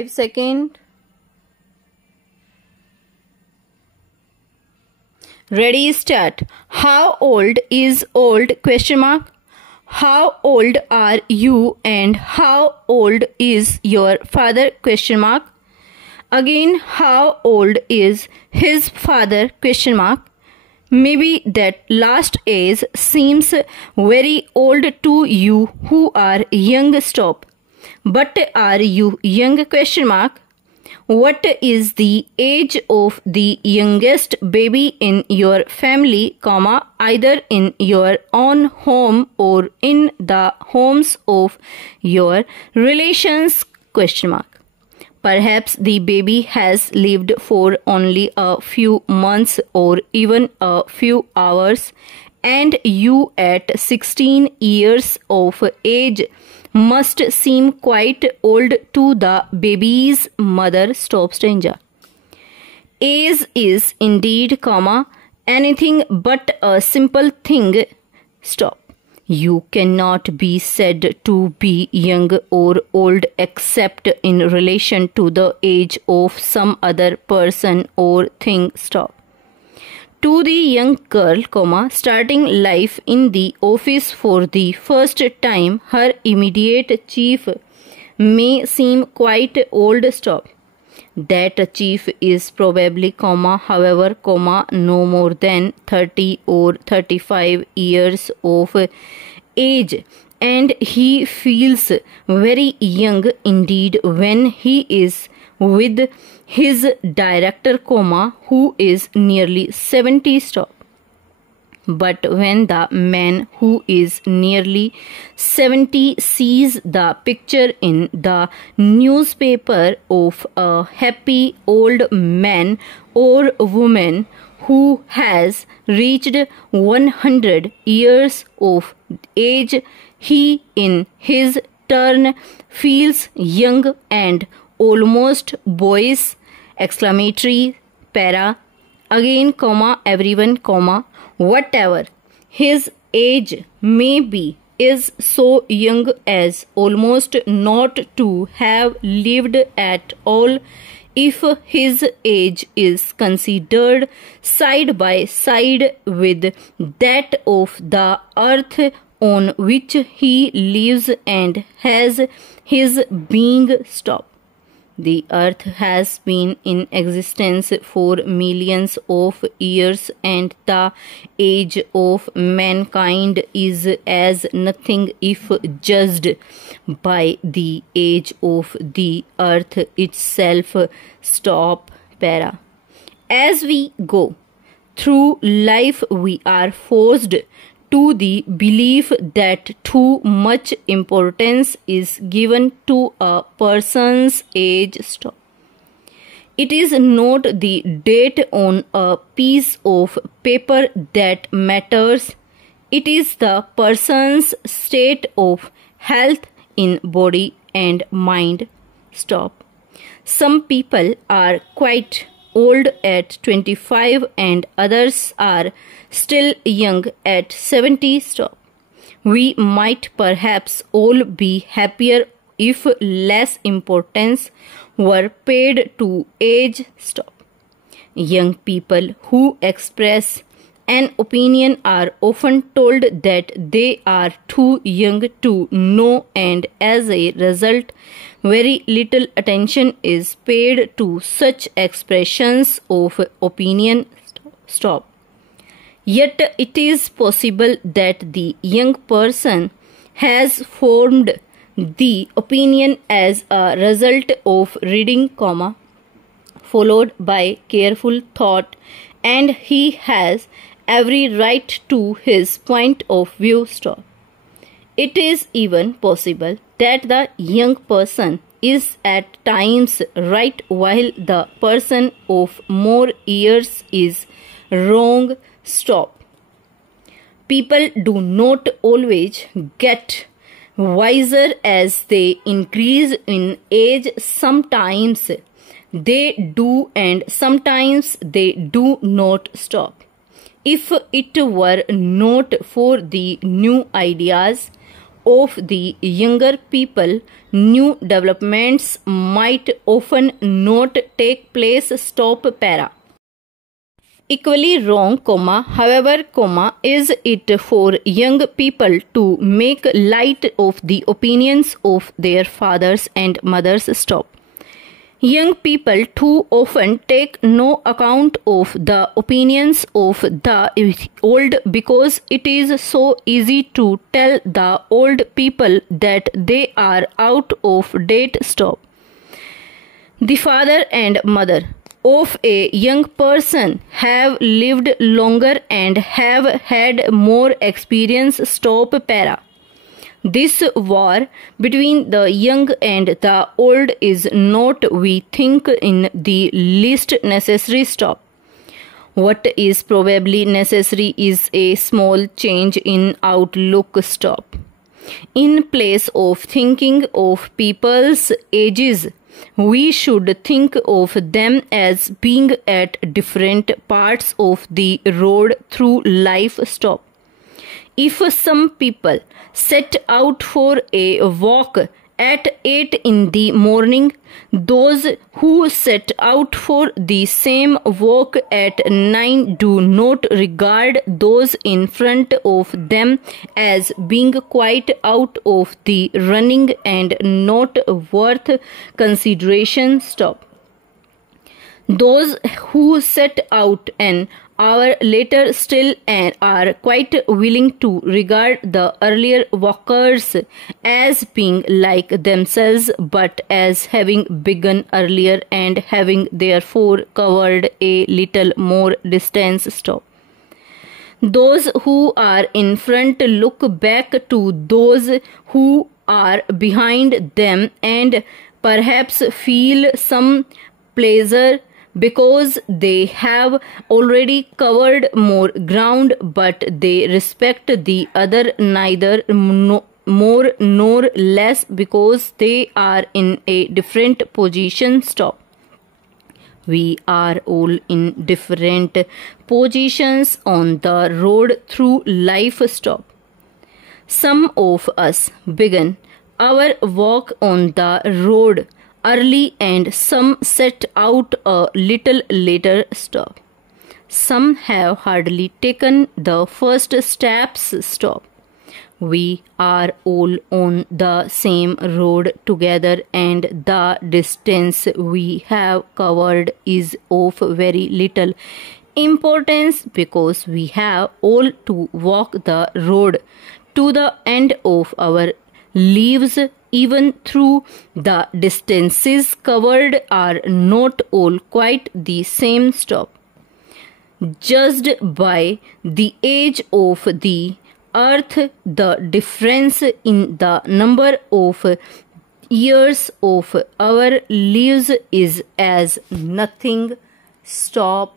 5 seconds. Ready, start. How old is old? Question mark. How old are you and how old is your father? Question mark. Again, how old is his father? Question mark. Maybe that last age seems very old to you who are young. Stop. But are you young? Question mark. What is the age of the youngest baby in your family, comma, either in your own home or in the homes of your relations? Question mark. Perhaps the baby has lived for only a few months or even a few hours, and you at 16 years of age must seem quite old to the baby's mother. Stop, stranger. Age is indeed, comma, anything but a simple thing. Stop. You cannot be said to be young or old except in relation to the age of some other person or thing. Stop. To the young girl, comma, starting life in the office for the first time, her immediate chief may seem quite old. Stop. That chief is probably, comma, however, comma, no more than 30 or 35 years of age, and he feels very young indeed when he is with his director, comma, who is nearly 70. Stop. But when the man who is nearly 70 sees the picture in the newspaper of a happy old man or woman who has reached 100 years of age, he in his turn feels young and almost boyish. Exclamatory para. Again, comma, everyone, comma, whatever his age may be, is so young as almost not to have lived at all if his age is considered side by side with that of the earth on which he lives and has his being. Stop. The earth has been in existence for millions of years, and the age of mankind is as nothing if judged by the age of the earth itself. Stop, para. As we go through life, we are forced to the belief that too much importance is given to a person's age. Stop. It is not the date on a piece of paper that matters. It is the person's state of health in body and mind. Stop. Some people are quite old at 25 and others are still young at 70. Stop. We might perhaps all be happier if less importance were paid to age. Stop. Young people who express an opinion are often told that they are too young to know, and as a result, very little attention is paid to such expressions of opinion. Stop. Yet it is possible that the young person has formed the opinion as a result of reading, comma, followed by careful thought, and he has every right to his point of view. Stop. It is even possible that the young person is at times right while the person of more years is wrong. Stop. People do not always get wiser as they increase in age. Sometimes they do and sometimes they do not. Stop. If it were not for the new ideas of the younger people, new developments might often not take place. Stop para. Equally wrong, however, is it for young people to make light of the opinions of their fathers and mothers. Stop. Young people too often take no account of the opinions of the old because it is so easy to tell the old people that they are out of date. Stop. The father and mother of a young person have lived longer and have had more experience. Stop para. This war between the young and the old is not, we think, in the least necessary. Stop. What is probably necessary is a small change in outlook. Stop. In place of thinking of people's ages, we should think of them as being at different parts of the road through life. Stop. If some people set out for a walk at 8 in the morning, those who set out for the same walk at 9 do not regard those in front of them as being quite out of the running and not worth consideration. Stop. Those who set out an hour later still are quite willing to regard the earlier walkers as being like themselves, but as having begun earlier and having therefore covered a little more distance. Stop. Those who are in front look back to those who are behind them and perhaps feel some pleasure because they have already covered more ground, but they respect the other neither more nor less because they are in a different position. Stop. We are all in different positions on the road through life. Stop. Some of us begin our walk on the road early and some set out a little later. Stop. Some have hardly taken the first steps. Stop. We are all on the same road together and the distance we have covered is of very little importance because we have all to walk the road to the end of our lives. Even through the distances covered are not all quite the same. Stop. Judged by the age of the earth, the difference in the number of years of our lives is as nothing. Stop.